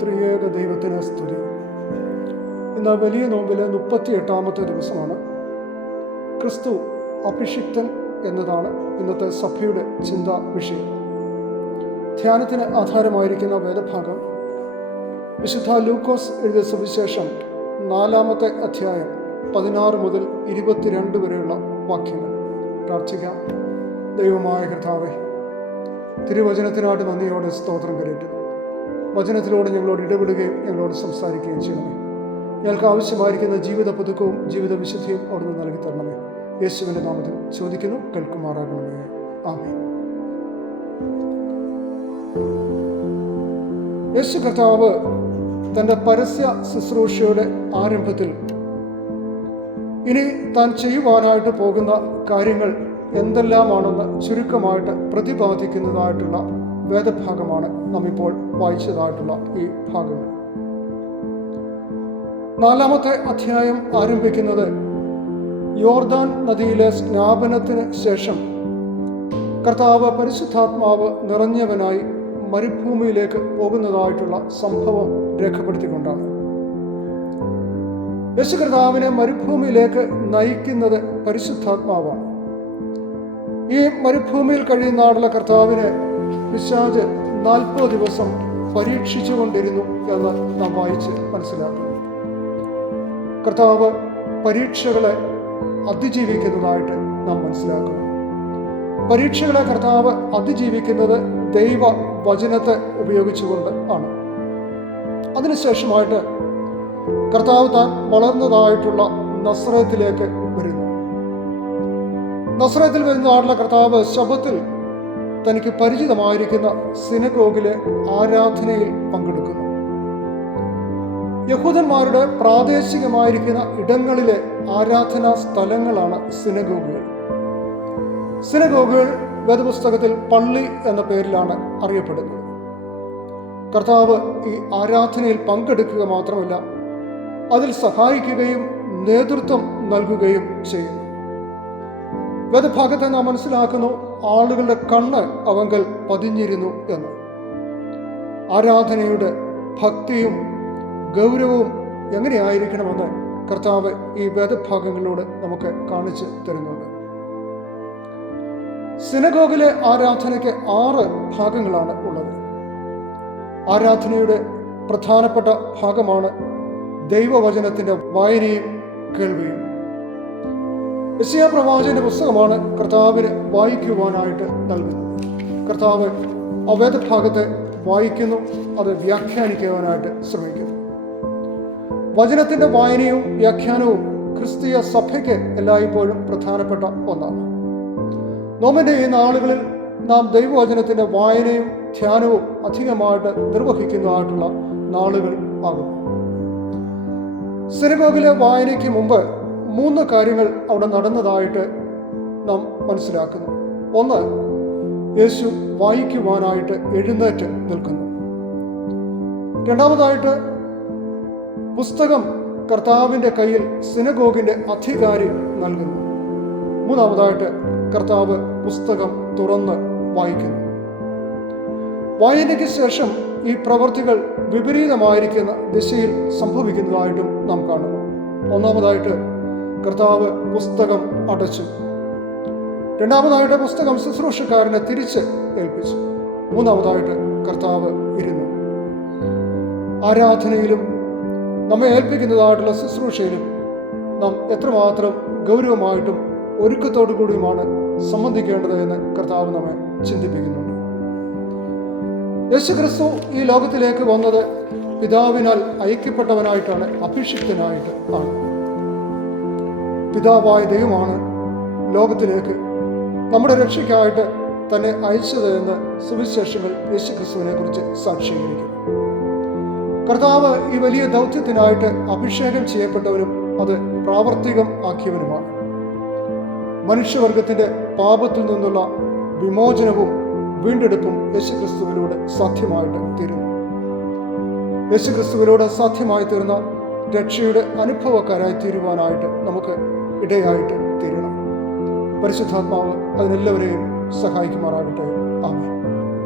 ത്രിയേക ദൈവത്തിന് സ്തുതി. ഇന്ന് വലിയ നോമ്പിലെ 38-ാമത്തെ ദിവസമാണ്. ക്രിസ്തു അഭിഷിക്തൻ എന്നതാണ് ഇന്നത്തെ സഭയുടെ ചിന്താ വിഷയം. ധ്യാനത്തിന് ആധാരമായിരിക്കുന്ന വേദഭാഗം വിശുദ്ധ ലൂക്കോസ് എഴുതിയ സുവിശേഷം 4-ാമത്തെ അധ്യായം 16 മുതൽ 22 വരെയുള്ള വാക്യങ്ങൾ. പ്രാർത്ഥിക്കാം. ദൈവമായ കർത്താവേ, തിരുവചനത്തിനായിട്ട് നന്ദിയോടെ സ്തോത്രം കരയറ്റുന്നു. വചനത്തിലൂടെ ഞങ്ങളോട് ഇടപെടുകയും ഞങ്ങളോട് സംസാരിക്കുകയും ചെയ്യണമേ. ഞങ്ങൾക്ക് ആവശ്യമായിരിക്കുന്ന ജീവിത പുതുക്കവും ജീവിത വിശുദ്ധിയും അവിടുന്ന് നൽകി തരണമേ. യേശുവിൻ്റെ നാമത്തിൽ ചോദിക്കുന്നു, കേൾക്കുമാറാകണമേ. ആമേൻ. യേശു കർത്താവ് തൻ്റെ പരസ്യ ശുശ്രൂഷയുടെ ആരംഭത്തിൽ ഇനി താൻ ചെയ്യുവാനായിട്ട് പോകുന്ന കാര്യങ്ങൾ എന്തെല്ലാമാണെന്ന് ചുരുക്കമായിട്ട് പ്രതിപാദിക്കുന്നതായിട്ടുള്ള വേദഭാഗമാണ് നാം ഇപ്പോൾ വായിച്ചതായിട്ടുള്ള ഈ ഭാഗങ്ങൾ. 4-ാമത്തെ അധ്യായം ആരംഭിക്കുന്നത് യോർദാൻ നദിയിലെ സ്നാപനത്തിന് ശേഷം കർത്താവ് പരിശുദ്ധാത്മാവ് നിറഞ്ഞവനായി മരുഭൂമിയിലേക്ക് പോകുന്നതായിട്ടുള്ള സംഭവം രേഖപ്പെടുത്തിക്കൊണ്ടാണ്. യേശു കർത്താവിനെ മരുഭൂമിയിലേക്ക് നയിക്കുന്നത് പരിശുദ്ധാത്മാവാണ്. ഈ മരുഭൂമിയിൽ കഴിയുന്ന ആളുള്ള കർത്താവിനെ പിശാച് 40 ദിവസം പരീക്ഷിച്ചുകൊണ്ടിരുന്നു എന്ന് നാം വായിച്ച് മനസ്സിലാക്കും. കർത്താവ് പരീക്ഷകളെ അതിജീവിക്കുന്നതായിട്ട് നാം മനസ്സിലാക്കുന്നു. പരീക്ഷകളെ കർത്താവ് അതിജീവിക്കുന്നത് ദൈവ വചനത്തെ ഉപയോഗിച്ചുകൊണ്ട് ആണ്. അതിനുശേഷമായിട്ട് കർത്താവ് താൻ വളർന്നതായിട്ടുള്ള നസ്രയത്തിലേക്ക് വരുന്നു. നസ്രയത്തിൽ വരുന്നതായിട്ടുള്ള കർത്താവ് ശബ്ബത്തിൽ തനിക്ക് പരിചിതമായിരിക്കുന്ന സിനഗോഗിലെ ആരാധനയിൽ പങ്കെടുക്കുന്നു. യഹൂദന്മാരുടെ പ്രാദേശികമായിരിക്കുന്ന ഇടങ്ങളിലെ ആരാധനാ സ്ഥലങ്ങളാണ് സിനഗോഗുകൾ. സിനഗോഗുകൾ വേദപുസ്തകത്തിൽ പള്ളി എന്ന പേരിലാണ് അറിയപ്പെടുന്നത്. കർത്താവ് ഈ ആരാധനയിൽ പങ്കെടുക്കുക മാത്രമല്ല, അതിൽ സഹായിക്കുകയും നേതൃത്വം നൽകുകയും ചെയ്യുന്നു. വേദഭാഗത്തെ നാം മനസ്സിലാക്കുന്നു, ആളുകളുടെ കണ്ണ് അവങ്കൽ പതിഞ്ഞിരുന്നു എന്ന്. ആരാധനയുടെ ഭക്തിയും ഗൗരവവും എങ്ങനെയായിരിക്കണമെന്ന് കർത്താവ് ഈ വേദഭാഗങ്ങളിലൂടെ നമുക്ക് കാണിച്ചു തരുന്നുണ്ട്. സിനഗോഗിലെ ആരാധനയ്ക്ക് 6 ഭാഗങ്ങളാണ് ഉള്ളത്. ആരാധനയുടെ പ്രധാനപ്പെട്ട ഭാഗമാണ് ദൈവവചനത്തിൻ്റെ വായനയും കേൾവിയും. യെശയ്യാ പ്രവാചകന്റെ പുസ്തകമാണ് കർത്താവിന് വായിക്കുവാനായിട്ട് നൽകുന്നത്. കർത്താവ് ആ വേദഭാഗത്തെ വായിക്കുന്നു, അത് വ്യാഖ്യാനിക്കുവാനായിട്ട് ശ്രമിക്കുന്നു. വചനത്തിൻ്റെ വായനയും വ്യാഖ്യാനവും ക്രിസ്തീയ സഭയ്ക്ക് എല്ലായ്പ്പോഴും പ്രധാനപ്പെട്ട ഒന്നാണ്. നോമ്പിൻ്റെ ഈ നാളുകളിൽ നാം ദൈവവചനത്തിൻ്റെ വായനയും ധ്യാനവും അധികമായിട്ട് നിർവഹിക്കുന്നതായിട്ടുള്ള നാളുകൾ ആകുന്നു. സിനഗോഗിലെ വായനയ്ക്ക് മുമ്പ് 3 കാര്യങ്ങൾ അവിടെ നടന്നതായിട്ട് നാം മനസ്സിലാക്കുന്നു. ഒന്ന്, യേശു വായിക്കുവാനായിട്ട് എഴുന്നേറ്റ് നിൽക്കുന്നു. രണ്ടാമതായിട്ട്, പുസ്തകം കർത്താവിൻ്റെ കയ്യിൽ സിനഗോഗിൻ്റെ അധികാരി നൽകുന്നു. മൂന്നാമതായിട്ട്, കർത്താവ് പുസ്തകം തുറന്ന് വായിക്കുന്നു. വായനയ്ക്ക് ശേഷം ഈ പ്രവർത്തികൾ വിപരീതമായിരിക്കുന്ന ദിശയിൽ സംഭവിക്കുന്നതായിട്ടും നാം കാണുന്നു. ഒന്നാമതായിട്ട്, കർത്താവ് പുസ്തകം അടച്ചു. രണ്ടാമതായിട്ട്, പുസ്തകം ശുശ്രൂഷക്കാരനെ തിരിച്ച് ഏൽപ്പിച്ചു. മൂന്നാമതായിട്ട്, കർത്താവ് ഇരുന്നു. ആരാധനയിലും നമ്മെ ഏൽപ്പിക്കുന്നതായിട്ടുള്ള ശുശ്രൂഷയിലും നാം എത്രമാത്രം ഗൗരവമായിട്ടും ഒരുക്കത്തോടു കൂടിയുമാണ് സംബന്ധിക്കേണ്ടത് എന്ന് കർത്താവ് നമ്മെ ചിന്തിപ്പിക്കുന്നുണ്ട്. യേശുക്രിസ്തു ഈ ലോകത്തിലേക്ക് വന്നത് പിതാവിനാൽ ഐക്യപ്പെട്ടവനായിട്ടാണ്, അഭിഷിക്തനായിട്ട് ആണ്. പിതാവായ ദൈവമാണ് ലോകത്തിലേക്ക് നമ്മുടെ രക്ഷയ്ക്കായിട്ട് തന്നെ അയച്ചത് എന്ന് സുവിശേഷങ്ങൾ യേശുക്രിസ്തുവിനെ കുറിച്ച് സാക്ഷീകരിക്കും. കർത്താവ് ഈ വലിയ ദൗത്യത്തിനായിട്ട് അഭിഷേകം ചെയ്യപ്പെട്ടവനും അത് പ്രാവർത്തികം ആക്കിയവനുമാണ്. മനുഷ്യവർഗത്തിൻ്റെ പാപത്തിൽ നിന്നുള്ള വിമോചനവും വീണ്ടെടുപ്പും യേശുക്രിസ്തുവിലൂടെ സാധ്യമായിട്ട് തീരുന്നു. യേശുക്രിസ്തുവിലൂടെ സാധ്യമായി തീർന്ന രക്ഷയുടെ അനുഭവക്കാരായി തീരുവാനായിട്ട് നമുക്ക് ഇടയായിട്ട് തീരണം. പരിശുദ്ധാത്മാവ് അതിനെല്ലാവരെയും സഹായിക്കുമാറാകട്ടെ. ആമേൻ.